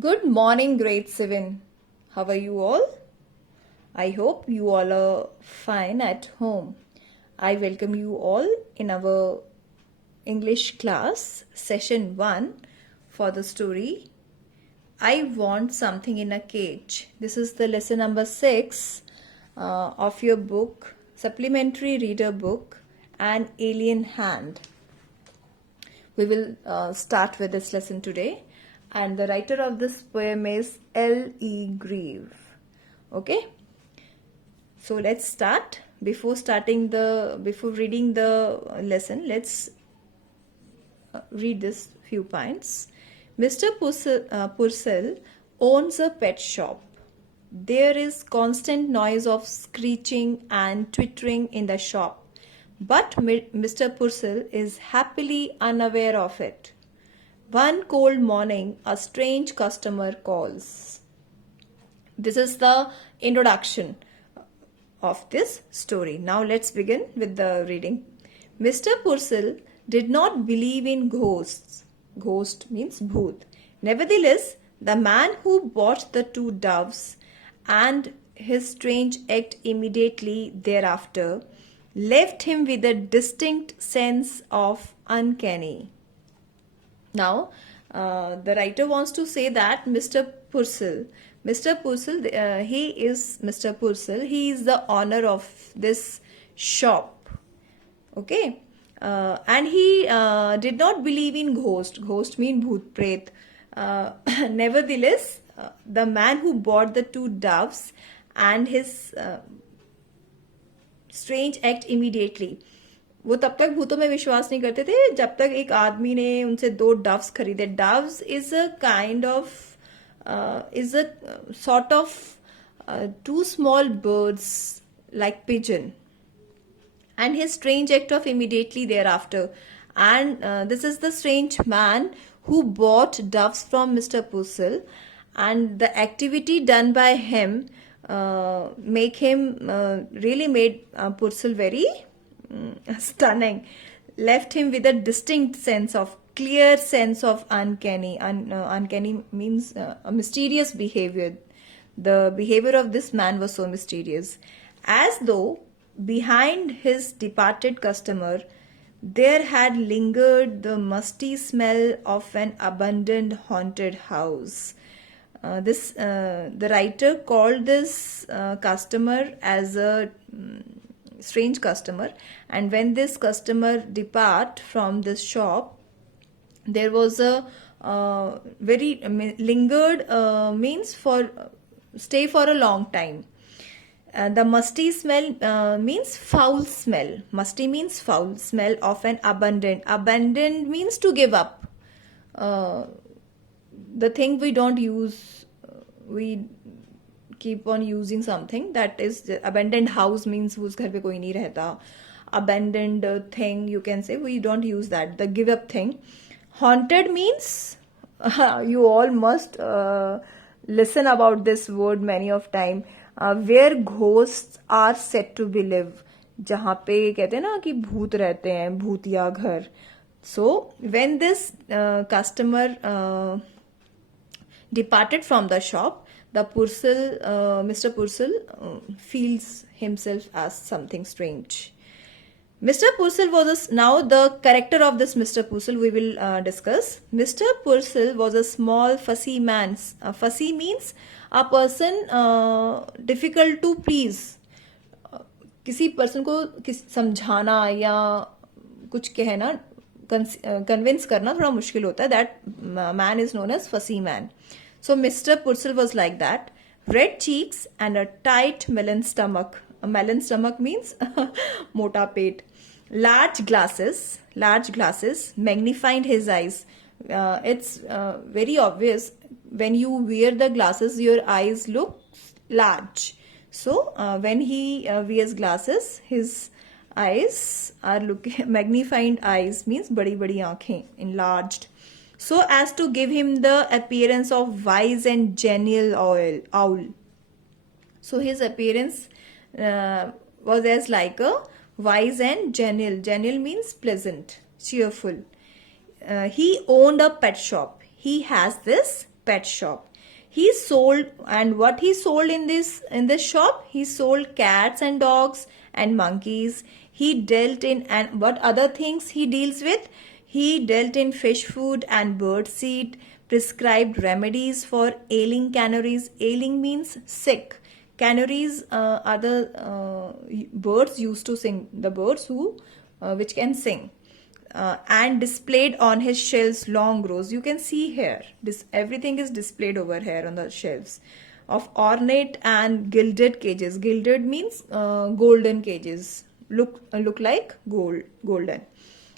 Good morning, grade 7. How are you all? I hope you all are fine at home. I welcome you all in our English class, session 1, for the story I Want Something in a Cage. This is the lesson number 6 of your book, supplementary reader book, An Alien Hand. We will start with this lesson today, and the writer of this poem is L.E. Grieve. Okay, so let's start. Before reading the lesson, let's read this few points. Mr. Purcell owns a pet shop. There is constant noise of screeching and twittering in the shop, but Mr. Purcell is happily unaware of it. One cold morning, a strange customer calls. This is the introduction of this story. Now let's begin with the reading. Mr. Purcell did not believe in ghosts. Ghost means bhoot. Nevertheless, the man who bought the two doves and his strange act immediately thereafter left him with a distinct sense of uncanny. Now, the writer wants to say that Mr. Purcell, he is Mr. Purcell. He is the owner of this shop. Okay, and he did not believe in ghost. Ghost mean bhoot pret. Nevertheless, the man who bought the two doves and his strange act immediately. वो तब तक भूतों में विश्वास नहीं करते थे जब तक एक आदमी ने उनसे दो डव्स खरीदे. Doves is a kind of is a sort of two small birds like pigeon, and his strange act of immediately thereafter. And this is the strange man who bought doves from Mr. Purcell, and the activity done by him really made Purcell very stunning, left him with a distinct sense of clear sense of uncanny. Uncanny means a mysterious behavior. The behavior of this man was so mysterious, as though behind his departed customer there had lingered the musty smell of an abandoned haunted house. The writer called this customer as a strange customer, and when this customer depart from this shop, there was a very lingered means for stay for a long time. The musty smell means foul smell. Musty means foul smell of an abandoned. Abandoned means to give up. The thing we don't use, we keep on using something. That is abandoned house means whose घर पे कोई नहीं रहता. Abandoned thing, you can say, we don't use that. The give up thing. Haunted means you all must listen about this word many of time. Where ghosts are said to be live. जहाँ पे कहते हैं ना कि भूत रहते हैं, भूतिया घर. So when this customer departed from the shop, Mr. Purcell feels himself as something strange. Mr. Purcell now the character of this Mr. Purcell we will discuss. Mr. Purcell was a small fussy man. Fussy means a person difficult to please. किसी person को समझाना या कुछ कहना, convince करना थोड़ा मुश्किल होता है. That man is known as fussy man. So Mr. Purcell was like that. Red cheeks and a tight melon stomach. A melon stomach means mota pet. Large glasses magnified his eyes. It's very obvious when you wear the glasses, your eyes look large. So when he wears glasses, his eyes are looking magnified. Eyes means badi badi aankhein, enlarged, so as to give him the appearance of wise and genial owl. So his appearance was as like a wise and genial. Genial means pleasant, cheerful. He owned a pet shop. He has this pet shop. He sold, and what he sold in this shop? He sold cats and dogs and monkeys. He dealt in, and what other things he deals with? He dealt in fish food and bird seed, prescribed remedies for ailing canaries. Ailing means sick. Canaries are the birds used to sing, the birds who which can sing. And displayed on his shelves long rows. You can see here, this everything is displayed over here on the shelves of ornate and gilded cages. Gilded means golden cages, look like golden.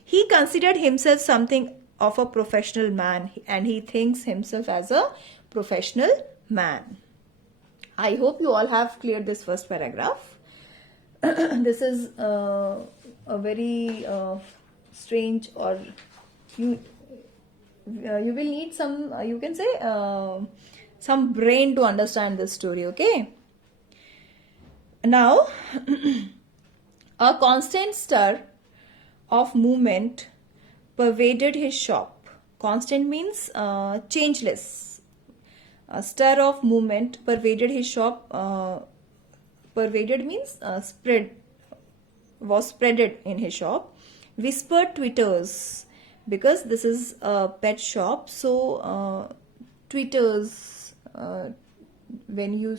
He considered himself something of a professional man, and he thinks himself as a professional man. I hope you all have cleared this first paragraph. This is a very strange, or you you will need some you can say some brain to understand this story. Okay, now a constant stir of movement pervaded his shop. Constant means changeless. A stir of movement pervaded his shop. Pervaded means was spreaded in his shop. Whispered twitters, because this is a pet shop, so twitters, when you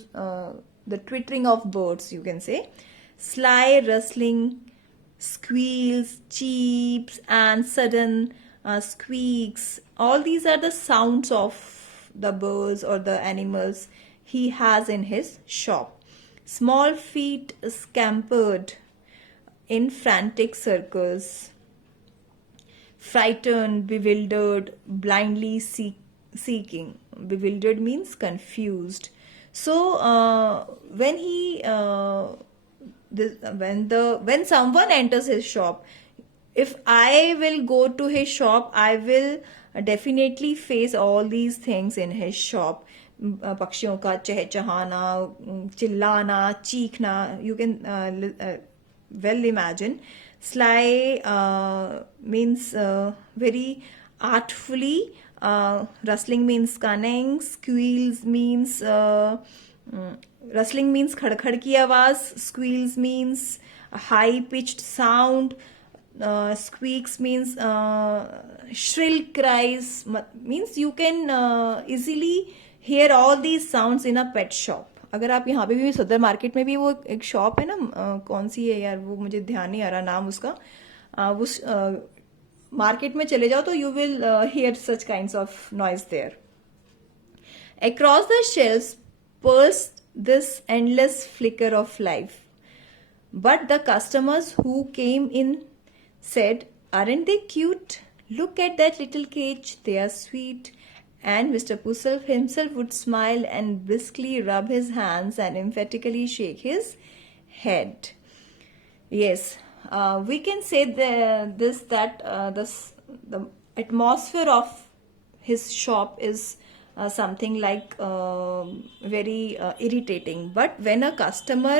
the twittering of birds, you can say. Sly rustling, squeals, cheeps, and sudden squeaks. All these are the sounds of the birds or the animals he has in his shop. Small feet scampered in frantic circles, frightened, bewildered, blindly seeking. Bewildered means confused. So when he when someone enters his shop, if I will go to his shop, I will definitely face all these things in his shop. पक्षियों का चहचहाना, चिल्लाना, चीखना. You can well imagine. Sly means very artfully. Rustling means cunning. Squeals means rustling means खड़खड़ की आवाज. Squeals means high pitched sound. Squeaks means shrill cries. Means you can easily hear all these sounds in a pet shop. अगर आप यहाँ पे भी सदर market में भी वो एक शॉप है ना, कौन सी है यार, वो मुझे ध्यान नहीं आ रहा नाम उसका, उस मार्केट में चले जाओ तो you will hear such kinds of noise there. Across the shelves pulsed this endless flicker of life. But the customers who came in said, "Aren't they cute? Look at that little cage, they are sweet." And Mr. Puzzle himself would smile and briskly rub his hands and emphatically shake his head. Yes, we can say that the atmosphere of his shop is something like very irritating. But when a customer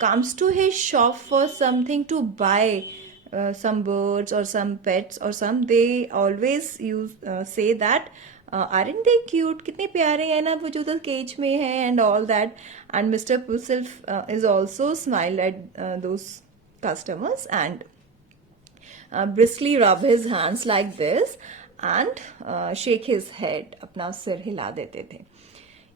comes to his shop for something to buy, some birds or some pets or some, they always say that aren't they cute, कितने प्यारे हैं ना वो जो तो cage में है, and all that. And Mr. Puzzle is also smile at those customers and briskly rub his hands like this and shake his head, अपना सिर हिला देते थे.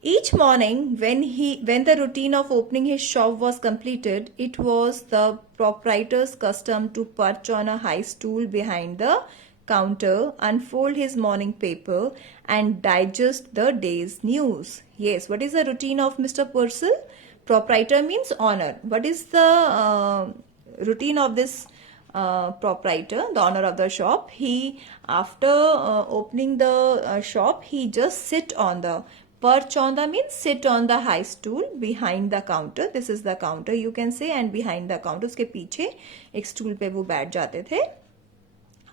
Each morning, when the routine of opening his shop was completed, it was the proprietor's custom to perch on a high stool behind the counter, unfold his morning paper, and digest the day's news. Yes, what is the routine of Mr. Purcell? Proprietor means owner. What is the routine of this proprietor, the owner of the shop? He, after opening the shop, he just sit on the perch on the means sit on the high stool behind the counter. This is the counter you can say, and behind the counter उसके पीछे एक stool पे वो बैठ जाते थे.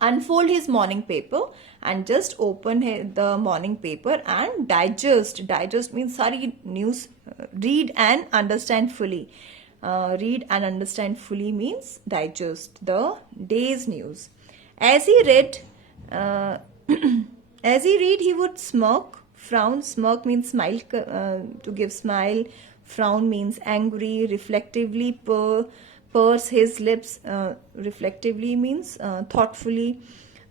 Unfold his morning paper and just open the morning paper and digest. Digest means सारी news read and understand fully. Read and understand fully means digest the day's news. As he read, he would smirk Frown, smirk means smile, to give smile. Frown means angry. Reflectively purse his lips. Reflectively means thoughtfully.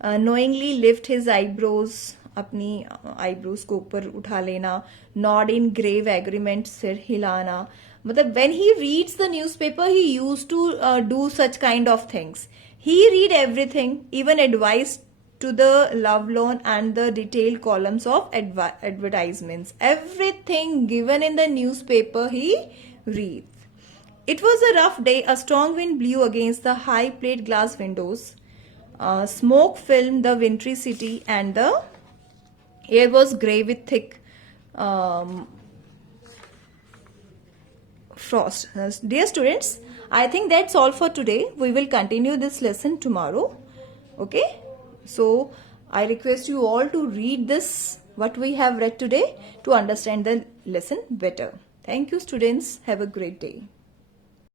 Knowingly lift his eyebrows, अपनी eyebrows को ऊपर उठा लेना. Nod in grave agreement, सिर हिलाना. मतलब when he reads the newspaper, he used to do such kind of things. He read everything, even advice to the love loan and the detailed columns of advertisements. Everything given in the newspaper he reads. It was a rough day. A strong wind blew against the high plate glass windows. Smoke filmed the wintry city, and the air was grey with thick frost. Dear students, I think that's all for today. We will continue this lesson tomorrow. Okay? So, I request you all to read this, what we have read today, to understand the lesson better. Thank you, students. Have a great day.